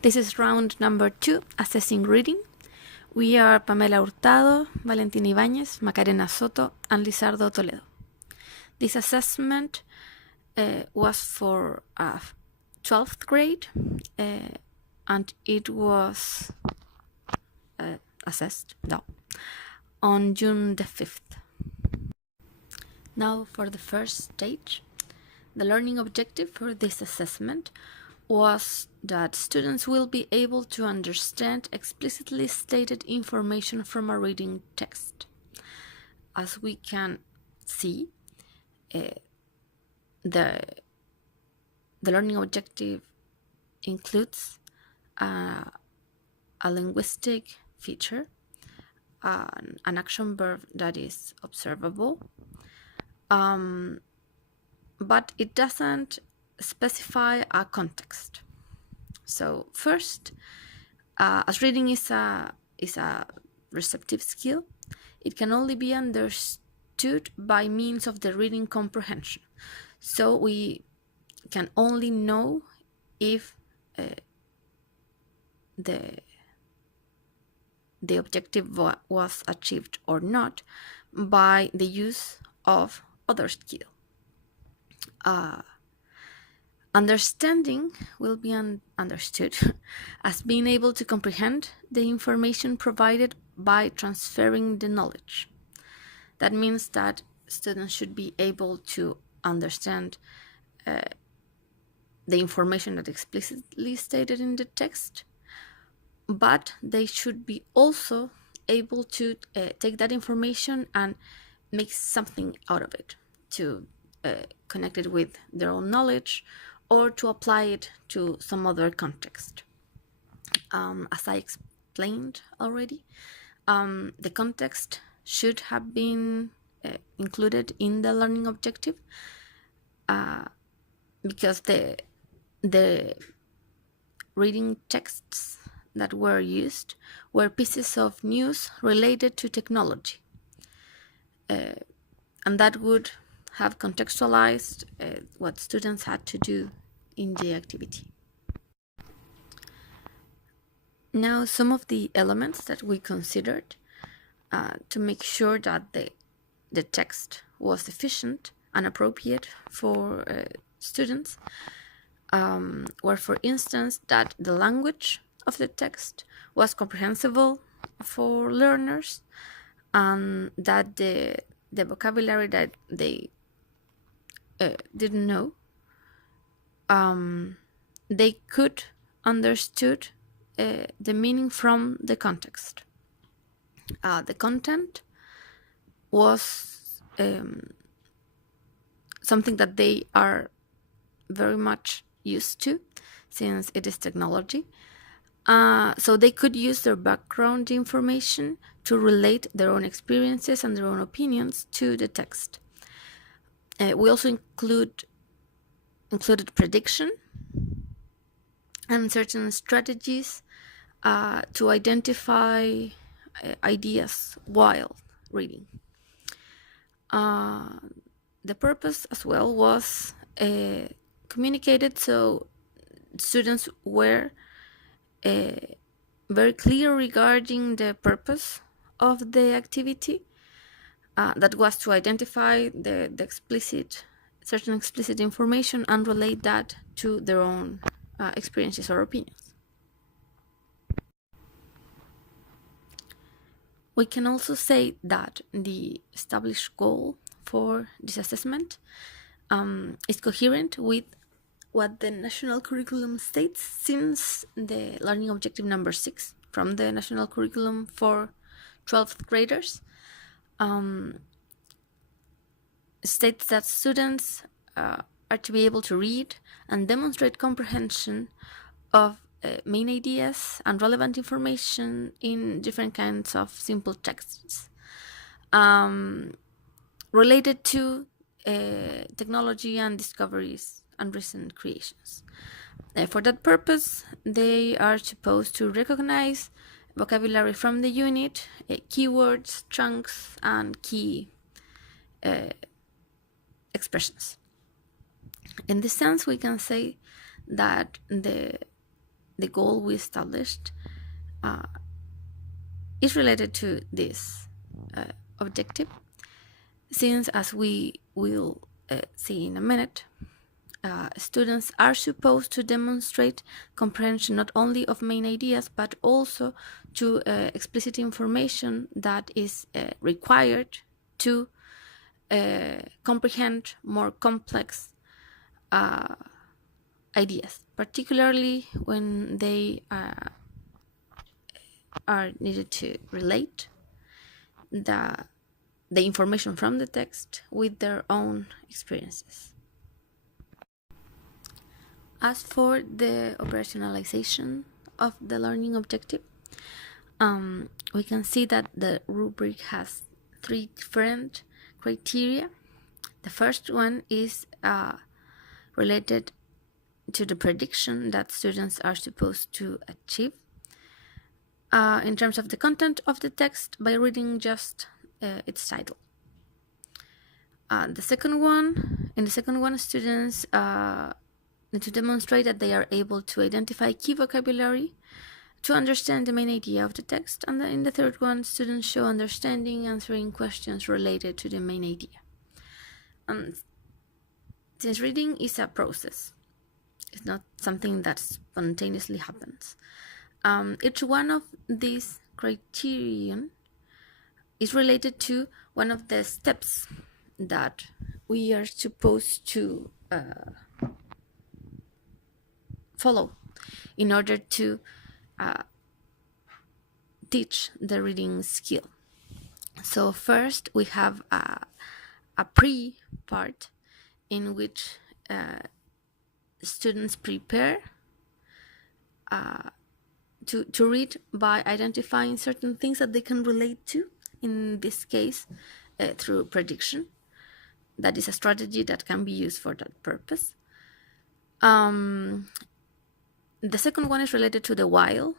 This is round number 2, assessing reading. We are Pamela Hurtado, Valentina Ibáñez, Macarena Soto, and Lizardo Toledo. This assessment was for 12th grade, and it was assessed on June the 5th. Now for the first stage. The learning objective for this assessment was that students will be able to understand explicitly stated information from a reading text. As we can see, the learning objective includes a linguistic feature, an action verb that is observable, but it doesn't specify a context. So first, as reading is a receptive skill, it can only be understood by means of the reading comprehension. So we can only know if the objective was achieved or not by the use of other skill. Understanding will be understood as being able to comprehend the information provided by transferring the knowledge. That means that students should be able to understand the information that is explicitly stated in the text, but they should be also able to take that information and make something out of it, to connect it with their own knowledge or to apply it to some other context. As I explained already, the context should have been included in the learning objective because the reading texts that were used were pieces of news related to technology, and that would have contextualized what students had to do in the activity. Now, some of the elements that we considered to make sure that the text was efficient and appropriate for students were, for instance, that the language of the text was comprehensible for learners, and that the vocabulary that they didn't know, they could understood the meaning from the context. The content was something that they are very much used to, since it is technology. So they could use their background information to relate their own experiences and their own opinions to the text. We also included prediction and certain strategies to identify ideas while reading. The purpose as well was communicated, so students were very clear regarding the purpose of the activity, that was to identify the certain explicit information and relate that to their own experiences or opinions. We can also say that the established goal for this assessment is coherent with what the national curriculum states, since the learning objective number 6 from the national curriculum for 12th graders states that students are to be able to read and demonstrate comprehension of main ideas and relevant information in different kinds of simple texts related to technology and discoveries and recent creations. For that purpose, they are supposed to recognize vocabulary from the unit, keywords, chunks, and key expressions. In this sense, we can say that the the goal we established is related to this objective, since, as we will see in a minute, students are supposed to demonstrate comprehension not only of main ideas but also to explicit information that is required to comprehend more complex ideas, particularly when they are needed to relate the information from the text with their own experiences. As for the operationalization of the learning objective, we can see that the rubric has 3 different criteria. The first one is related to the prediction that students are supposed to achieve in terms of the content of the text by reading just its title. In the second one, students need to demonstrate that they are able to identify key vocabulary to understand the main idea of the text. And in the third one, students show understanding answering questions related to the main idea. Since reading is a process, it's not something that spontaneously happens. Each one of these criterion is related to one of the steps that we are supposed to follow in order to teach the reading skill. So first we have a pre-part in which students prepare to read by identifying certain things that they can relate to, in this case through prediction. That is a strategy that can be used for that purpose. The second one is related to the while.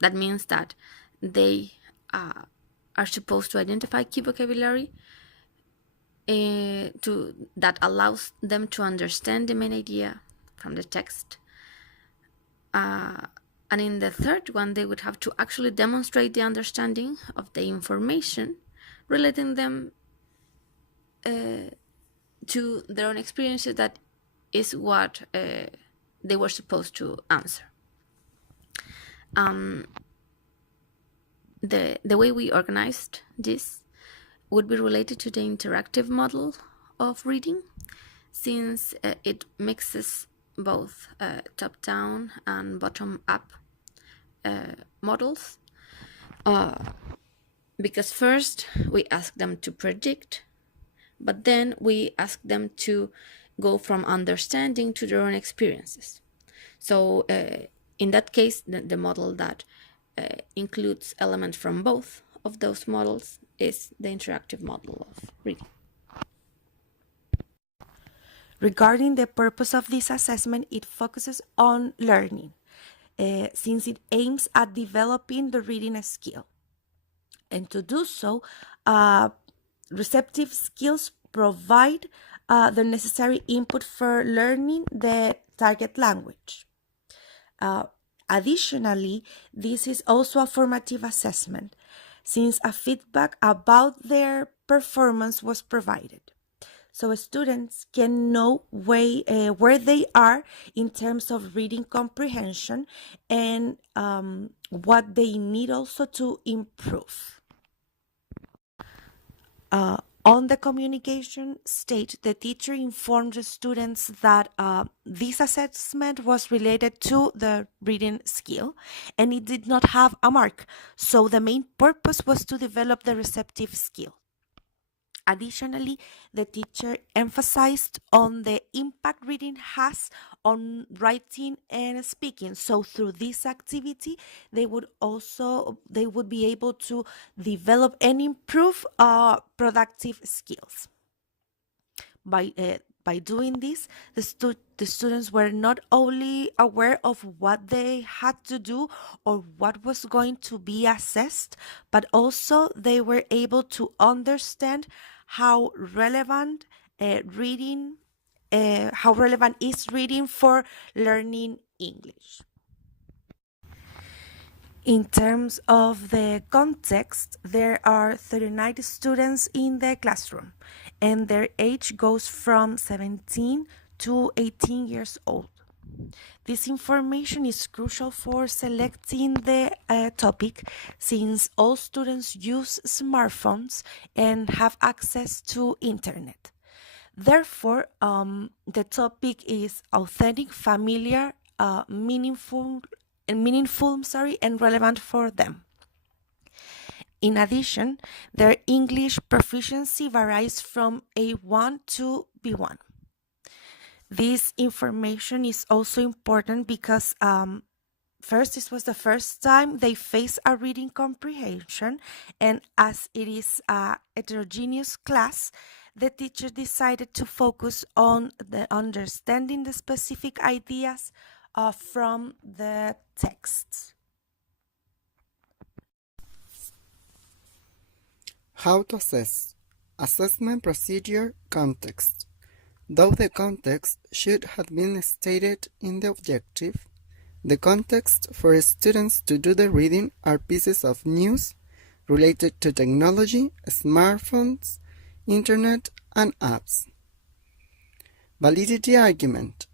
That means that they are supposed to identify key vocabulary that allows them to understand the main idea from the text. And in the third one, they would have to actually demonstrate the understanding of the information, relating them to their own experiences. That is what they were supposed to answer. The way we organized this would be related to the interactive model of reading, since it mixes both top-down and bottom-up models. Because first we ask them to predict, but then we ask them to go from understanding to their own experiences. So in that case, the model that includes elements from both of those models is the interactive model of reading. Regarding the purpose of this assessment, it focuses on learning, since it aims at developing the reading skill. And to do so, receptive skills provide the necessary input for learning the target language. Additionally, this is also a formative assessment, since a feedback about their performance was provided. So students can know where they are in terms of reading comprehension and what they need also to improve. On the communication stage, the teacher informed the students that this assessment was related to the reading skill and it did not have a mark. So the main purpose was to develop the receptive skill. Additionally, the teacher emphasized on the impact reading has on writing and speaking. So through this activity, they would be able to develop and improve productive skills. By doing this, the students were not only aware of what they had to do or what was going to be assessed, but also they were able to understand how relevant is reading for learning English. In terms of the context, there are 39 students in the classroom, and their age goes from 17 to 18 years old. This information is crucial for selecting the topic since all students use smartphones and have access to internet. Therefore, the topic is authentic, familiar, meaningful, and relevant for them. In addition, their English proficiency varies from A1 to B1. This information is also important because first, this was the first time they face a reading comprehension, and as it is a heterogeneous class, the teacher decided to focus on the understanding the specific ideas from the texts. How to assess. Assessment procedure context. Though the context should have been stated in the objective, the context for students to do the reading are pieces of news related to technology, smartphones, internet, and apps. Validity argument.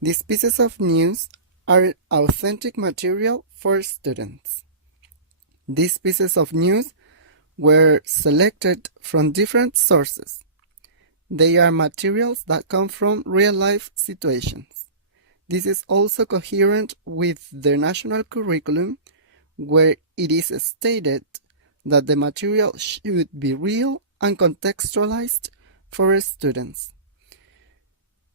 These pieces of news are authentic material for students. These pieces of news were selected from different sources. They are materials that come from real-life situations. This is also coherent with the national curriculum, where it is stated that the material should be real and contextualized for students.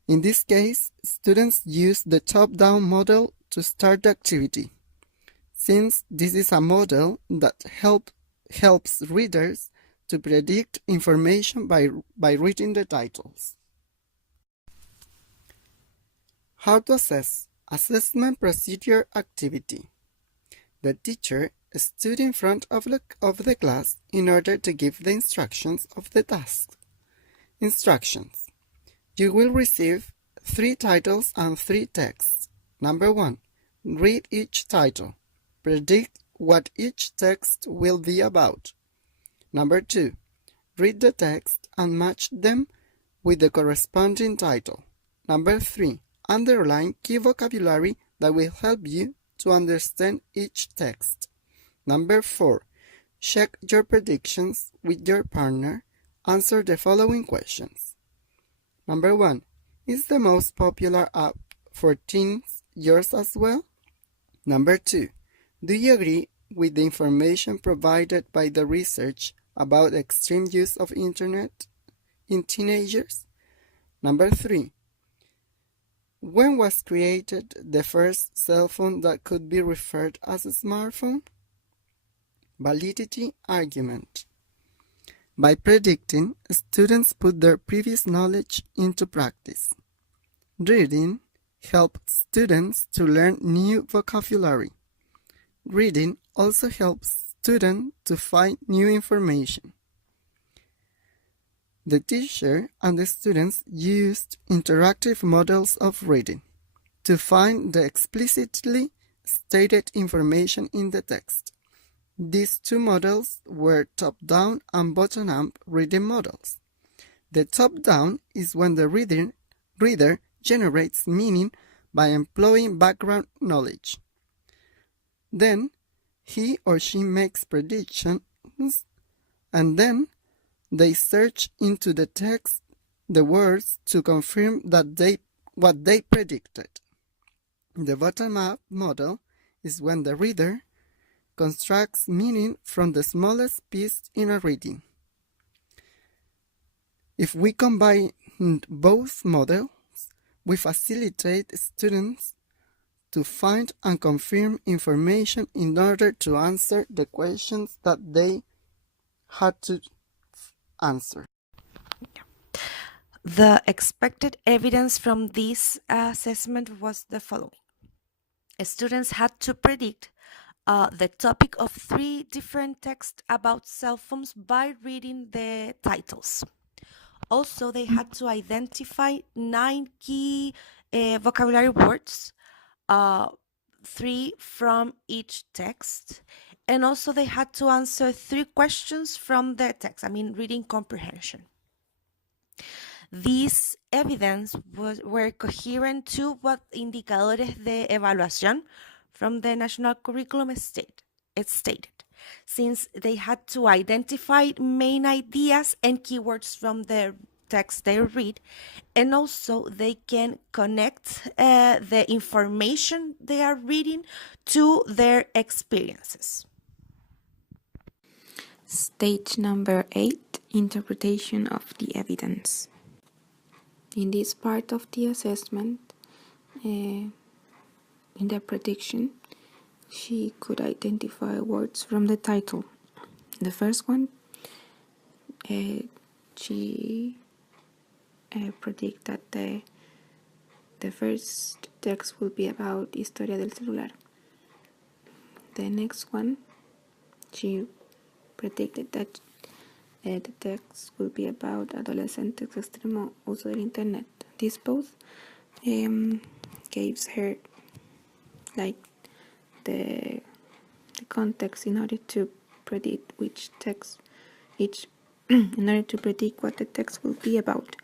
In this case, students use the top-down model to start the activity, since this is a model that helps readers to predict information by reading the titles. How to assess. Assessment procedure activity. The teacher stood in front of the class in order to give the instructions of the task. Instructions. You will receive 3 titles and 3 texts. Number 1. Read each title. Predict what each text will be about. Number 2. Read the text and match them with the corresponding title. Number 3. Underline key vocabulary that will help you to understand each text. Number 4. Check your predictions with your partner. Answer the following questions. Number 1. Is the most popular app for teens yours as well? Number 2. Do you agree with the information provided by the research about extreme use of internet in teenagers? Number 3. When was created the first cell phone that could be referred as a smartphone? Validity argument. By predicting, students put their previous knowledge into practice. Reading helps students to learn new vocabulary. Reading also helps students to find new information. The teacher and the students used interactive models of reading to find the explicitly stated information in the text. These 2 models were top-down and bottom-up reading models. The top-down is when the reader generates meaning by employing background knowledge. Then he or she makes predictions, and then they search into the text the words to confirm that what they predicted. The bottom-up model is when the reader constructs meaning from the smallest piece in a reading. If we combine both models, we facilitate students to find and confirm information in order to answer the questions that they had to answer. The expected evidence from this assessment was the following. Students had to predict the topic of 3 different texts about cell phones by reading the titles. Also, they had to identify 9 key vocabulary words 3 from each text, and also they had to answer 3 questions from the text, I mean, reading comprehension. These evidence were coherent to what indicadores de evaluación from the national curriculum stated, since they had to identify main ideas and keywords from the text they read, and also they can connect the information they are reading to their experiences. Stage number 8, interpretation of the evidence. In this part of the assessment, in the prediction, she could identify words from the title. The first one, she predict that the first text will be about Historia del Celular. The next one, she predicted that the text will be about adolescentes extremo uso del internet. This both gives her like the context in order to predict which text in order to predict what the text will be about.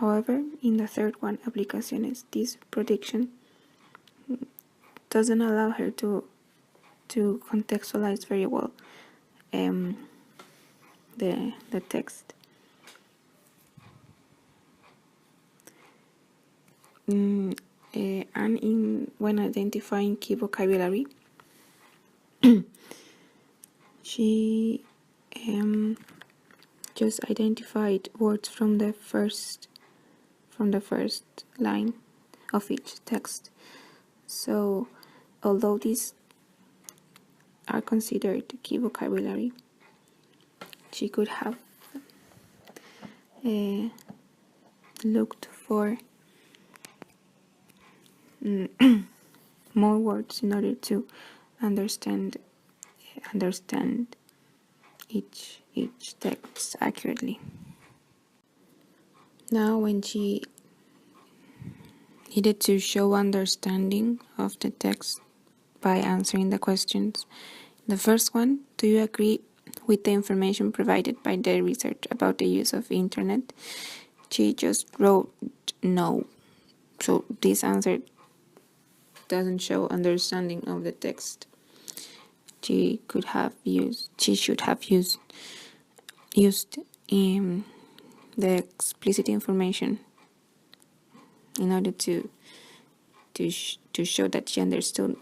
However, in the third one, aplicaciones, this prediction doesn't allow her to contextualize very well the text. And when identifying key vocabulary, she just identified words from the first line of each text. So, although these are considered key vocabulary, she could have looked for more words in order to understand each text accurately. Now, when she needed to show understanding of the text by answering the questions, the first one, do you agree with the information provided by the research about the use of internet? She just wrote no. So this answer doesn't show understanding of the text. She should have used the explicit information in order to show that she understood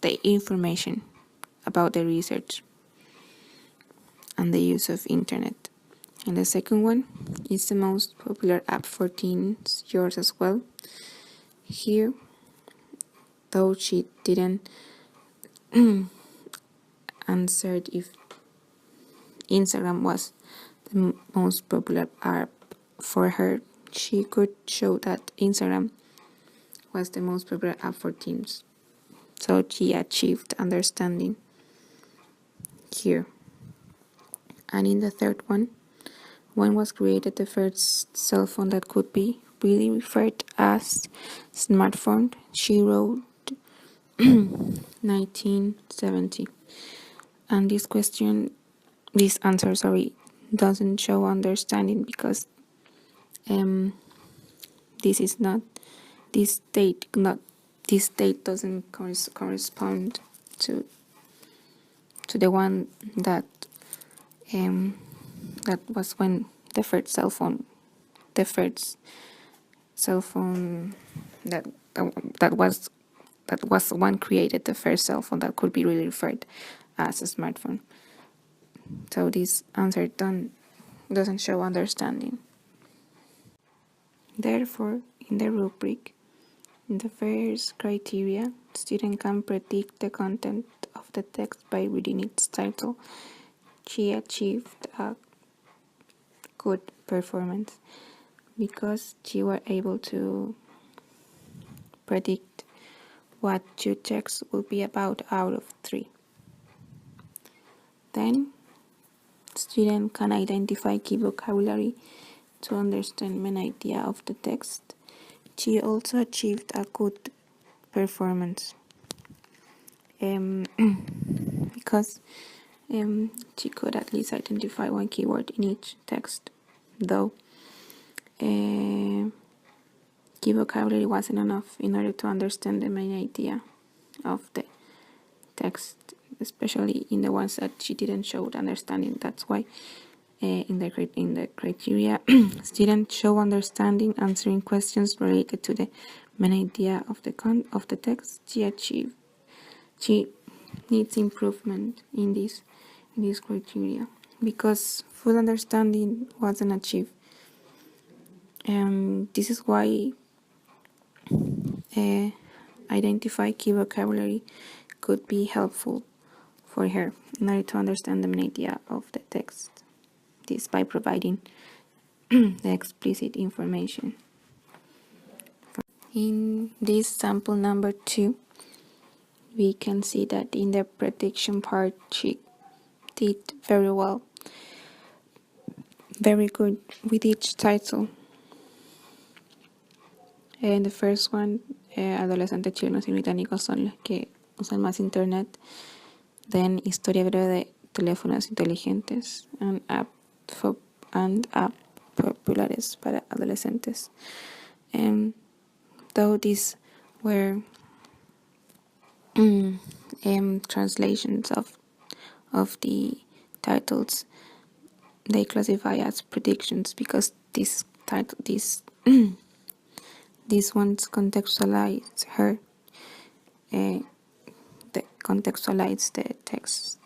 the information about the research and the use of internet. And the second one is the most popular app for teens, yours as well. Here, though she didn't answer if Instagram was the most popular app for her, she could show that Instagram was the most popular app for teens. So she achieved understanding here. And in the third one, when was created the first cell phone that could be really referred as smartphone? She wrote 1970. And this answer, doesn't show understanding because this date doesn't correspond to the one that was when the first cell phone that was one created, the first cell phone that could be really referred as a smartphone. So this answer doesn't show understanding. Therefore, in the rubric, in the first criteria, student can predict the content of the text by reading its title. She achieved a good performance because she was able to predict what 2 texts will be about out of 3. Then, student can identify key vocabulary to understand main idea of the text. She also achieved a good performance um, because she could at least identify one keyword in each text, though key vocabulary wasn't enough in order to understand the main idea of the text, especially in the ones that she didn't show the understanding. That's why in the criteria, students show understanding, answering questions related to the main idea of the text. She needs improvement in this criteria because full understanding wasn't achieved. This is why identify key vocabulary could be helpful for her in order to understand the main idea of the text. This by providing the explicit information. In this sample number 2, we can see that in the prediction part she did very well, very good with each title. En the first one, adolescentes chilenos y británicos son los que usan más internet. Then, historia breve de teléfonos inteligentes and app populares para adolescentes. Though these were translations of the titles, they classify as predictions because these ones contextualize the text.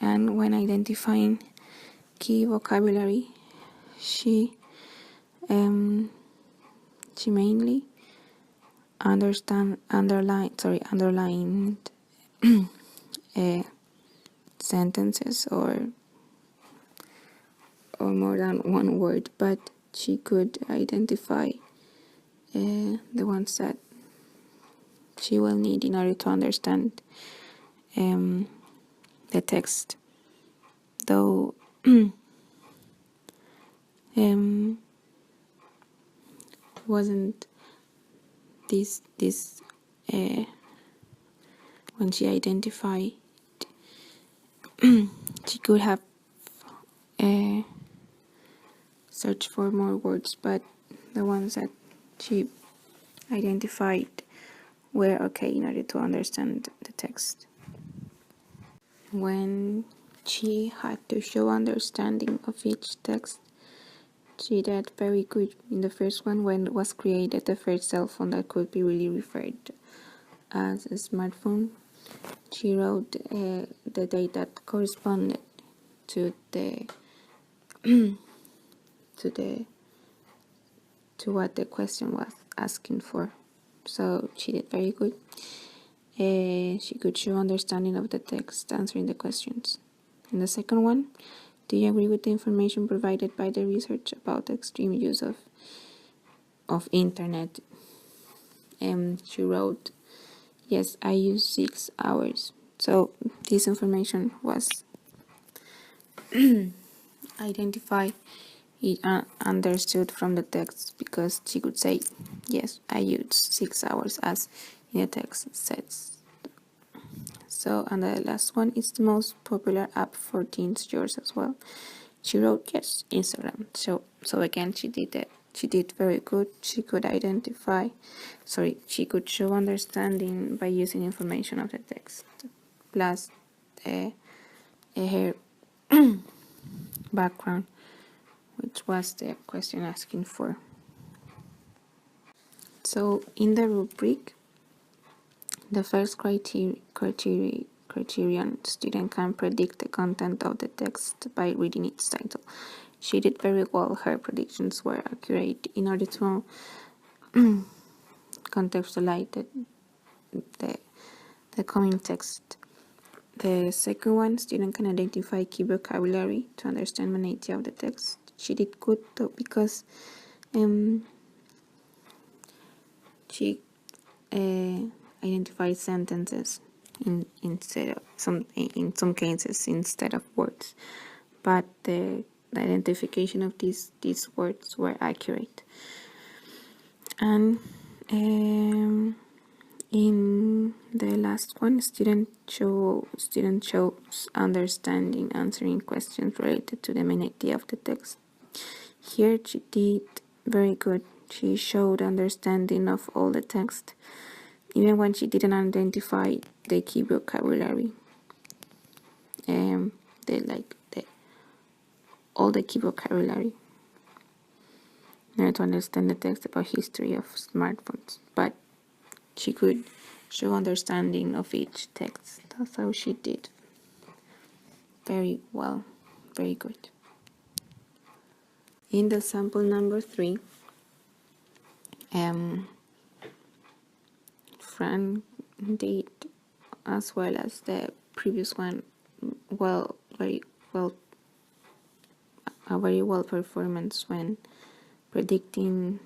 And when identifying key vocabulary, she mainly underlined sentences or more than one word, but she could identify the ones that she will need in order to understand the text. Though wasn't this when she identified, she could have searched for more words, but the ones that she identified were okay in order to understand the text. When she had to show understanding of each text, she did very good. In the first one, when it was created the first cell phone that could be really referred as a smartphone, she wrote the date that corresponded to what the question was asking for. So she did very good. She could show understanding of the text, answering the questions. In the second one, do you agree with the information provided by the research about the extreme use of internet? She wrote, yes, I use 6 hours. So this information was identified, understood from the text, because she could say, yes, I use 6 hours as in the text says. So, and the last one is the most popular app for teens, yours as well. She wrote, yes, Instagram. So again, she did very good. She could she could show understanding by using information of the text, plus her background, which was the question asking for. So in the rubric, the first criterion, student can predict the content of the text by reading its title. She did very well. Her predictions were accurate in order to contextualize the coming text. The second one, student can identify key vocabulary to understand the idea of the text. She did good though, because she identified sentences in some cases instead of words, but the identification of these words were accurate. And In the last one, student shows understanding answering questions related to the main idea of the text. Here she did very good. She showed understanding of all the text, even when she didn't identify the key vocabulary. All the key vocabulary in order to understand the text about history of smartphones, but she could show understanding of each text. That's how she did very well, very good. In the sample number 3, Fran did, as well as the previous one, a very well performance when predicting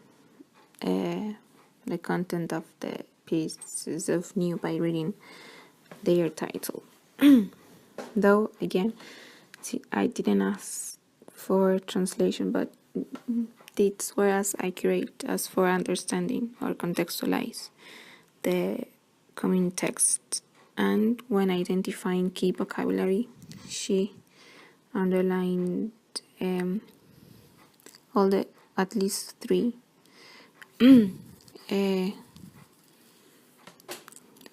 the content of the pieces of new by reading their title. Though again, I didn't ask for translation, but these were as accurate as for understanding or contextualize the coming text. And when identifying key vocabulary, she underlined all the at least 3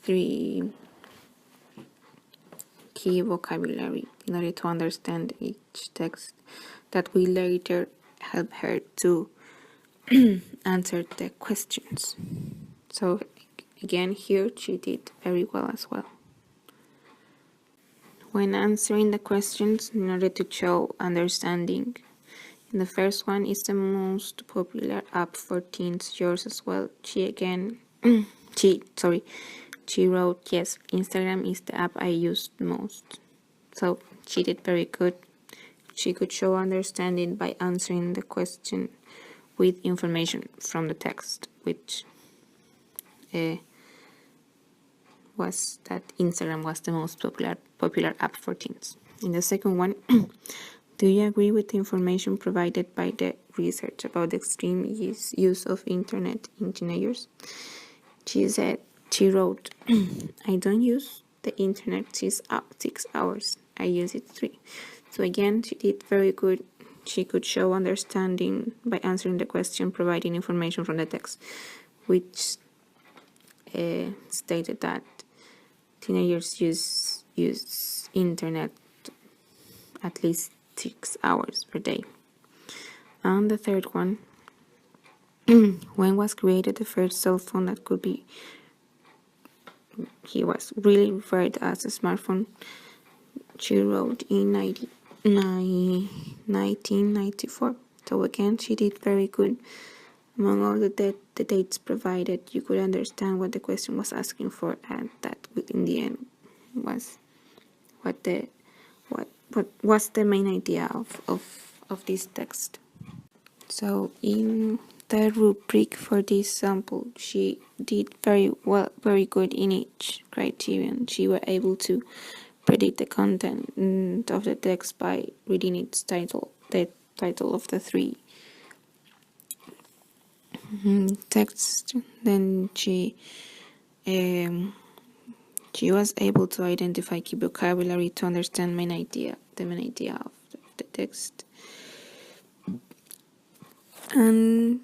3 key vocabulary in order to understand each text that will later help her to answer the questions. So again, here she did very well as well. When answering the questions in order to show understanding, the first one is the most popular app for teens, yours as well. She wrote, yes, Instagram is the app I use most. So she did very good. She could show understanding by answering the question with information from the text, which was that Instagram was the most popular app for teens. In the second one, do you agree with the information provided by the research about the extreme use of internet in teenagers? She wrote, I don't use the internet 6 hours. I use it 3. So again, she did very good. She could show understanding by answering the question, providing information from the text, which stated that teenagers use internet at least 6 hours per day. And the third one, when was created the first cell phone that could be, he was really referred as a smartphone? She wrote in 1994. So again, she did very good. Among all the dates provided, you could understand what the question was asking for, and that in the end was what was the main idea of this text. So in the rubric for this sample, she did very good in each criterion. She was able to predict the content of the text by reading its title, the title of the 3 text. Then she was able to identify key vocabulary to understand the main idea of the text, and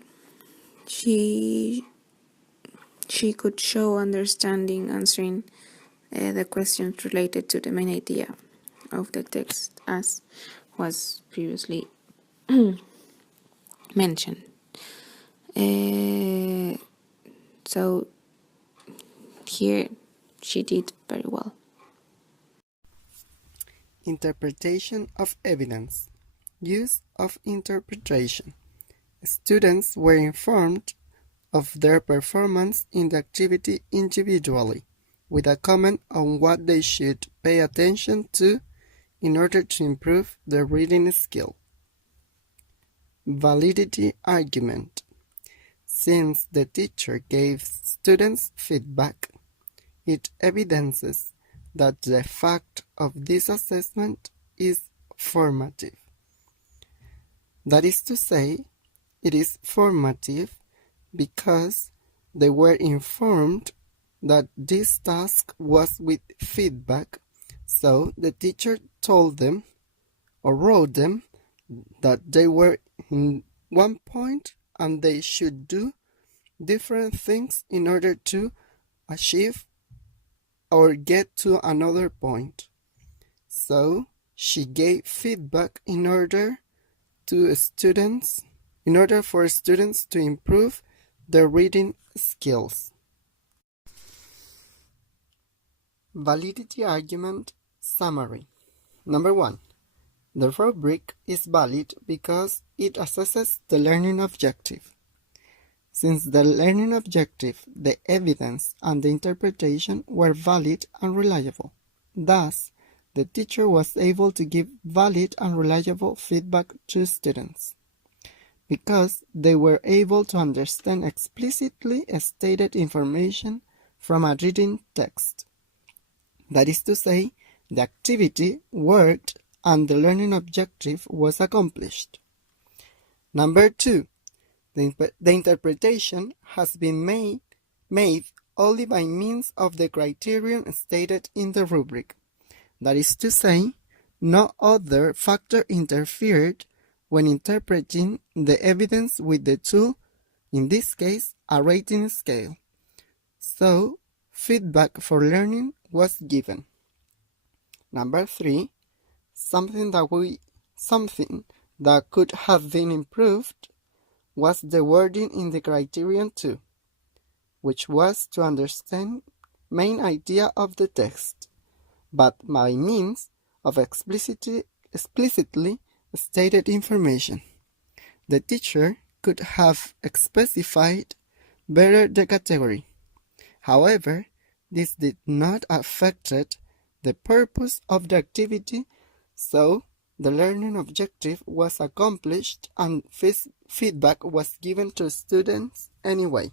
she could show understanding answering the questions related to the main idea of the text, as was previously mentioned. So here she did very well. Interpretation of evidence. Use of interpretation. Students were informed of their performance in the activity individually, with a comment on what they should pay attention to in order to improve their reading skill. Validity argument. Since the teacher gave students feedback, it evidences that the fact of this assessment is formative. That is to say, it is formative because they were informed that this task was with feedback, so the teacher told them or wrote them that they were in one point and they should do different things in order to achieve or get to another point. So she gave feedback in order for students to improve their reading skills. Validity argument summary. Number 1. The rubric is valid because it assesses the learning objective. Since the learning objective, the evidence, and the interpretation were valid and reliable. Thus, the teacher was able to give valid and reliable feedback to students because they were able to understand explicitly stated information from a reading text. That is to say, the activity worked and the learning objective was accomplished. Number 2. The interpretation has been made only by means of the criterion stated in the rubric. That is to say, no other factor interfered when interpreting the evidence with the tool, in this case, a rating scale. So, feedback for learning was given. Number 3. Something that could have been improved was the wording in the criterion 2, which was to understand main idea of the text, but by means of explicitly stated information. The teacher could have specified better the category. However, this did not affect the purpose of the activity, so the learning objective was accomplished and feedback was given to students anyway.